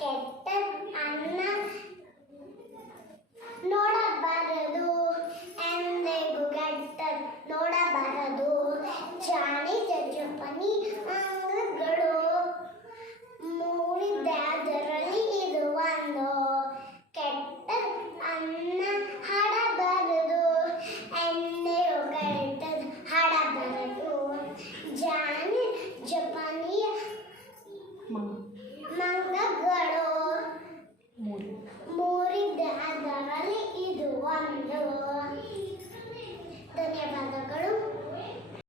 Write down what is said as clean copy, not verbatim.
ಕೆಟ್ಟ ಅನ್ನ ನೋಡಬಾರದು, ಎಂದೆಗೂ ಕೆಟ್ಟ ನೋಡಬಾರದು. ಜಾಣಿ ಜಜ್ಜಪ್ಪನಿ ಅಂಗಗಳು ಮೂಡಿದ್ದರಲ್ಲಿ ಇದು ಒಂದು. ಕೆಟ್ಟ ಅನ್ನ ಹಾಡಬಾರದು, ಎಂದೆಗೂ ಕೆಟ್ಟ ಹಾಡಬಾರದು. ಜಾಣಿ ಜಪಾನಿಯ